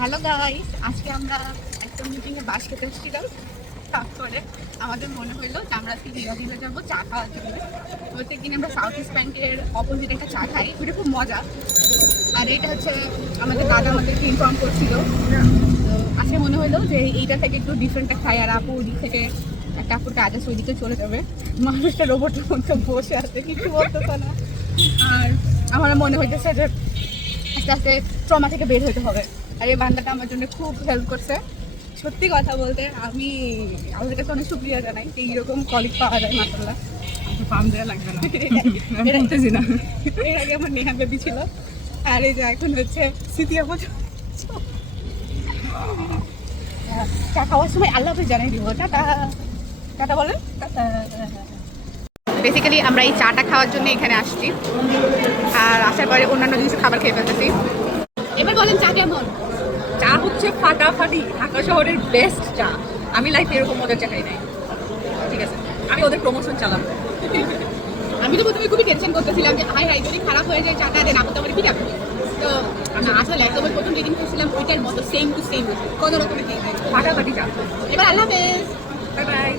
Hello guys, আজকে আমরা একটা মিটিংয়ে বাস খেতে এসেছিলাম। তারপরে আমাদের মনে হলো যে আমরা আজকে হিলে যাবো চা খাওয়ার জন্য। প্রত্যেক দিন আমরা সাউথ ইস্ট ব্যাংকের অপোজিট একটা চা খাই, ওটা খুব মজা। আর এটা হচ্ছে আমাদের দাদা আমাদেরকে ইনফর্ম করছিল। তো আজকে মনে হলো যে এইটা থেকে একটু ডিফারেন্টটা খাই। আর আপু ওদিক থেকে একটা আপুর কাজ আছে, ওইদিকে চলে যাবে। মানুষটা রোবটের মধ্যে বসে আছে, কিছু বলতেছে না। আর আমার মনে হইতেছে যে আস্তে আস্তে ট্রমা থেকে বের হতে হবে। আর এই বান্দাটা আমার জন্য খুব হেল্প করছে। সত্যি কথা বলতে আমি আমাদের কাছে অনেক শুক্রিয়া জানাই যে এইরকম কলিগ পাওয়া যায়। মাশাআল্লাহ, পাম দেওয়া লাগবে না, বলতেছি না। এর আগে আমার নেহা বেবি ছিল, আর এই যে এখন হচ্ছে সিতিয়া বছর। চা খাওয়ার সময় আল্লাহ হাফেজ জানাই দিব। টাটা টাটা বলেন। বেসিক্যালি আমরা এই চাটা খাওয়ার জন্য এখানে আসছি, আর আসার পরে অন্যান্য জিনিস খাবার খেয়ে ফেলতেছি। এবার বলেন চা কেমন? চা হচ্ছে ফাটাফাটি, ঢাকা শহরের বেস্ট চা। আমি লাইফে এরকম মজার চা খাই নাই। ঠিক আছে, আমি ওদের প্রমোশন চালাবো। আমি তো প্রথমে খুবই টেনশন করতেছিলাম যে হাই হাই যদি খারাপ হয়ে যায় চাটা, দেন আমি তো আমার কি যাবো। তো না, আসলে একদম প্রথম যেদিন খেয়েছিলাম ওইটার মতো সেম টু সেম কোনো রকমের খেয়ে ফাটাফাটি চা। এবার আল্লাহ হাফেজ, বাই বাই।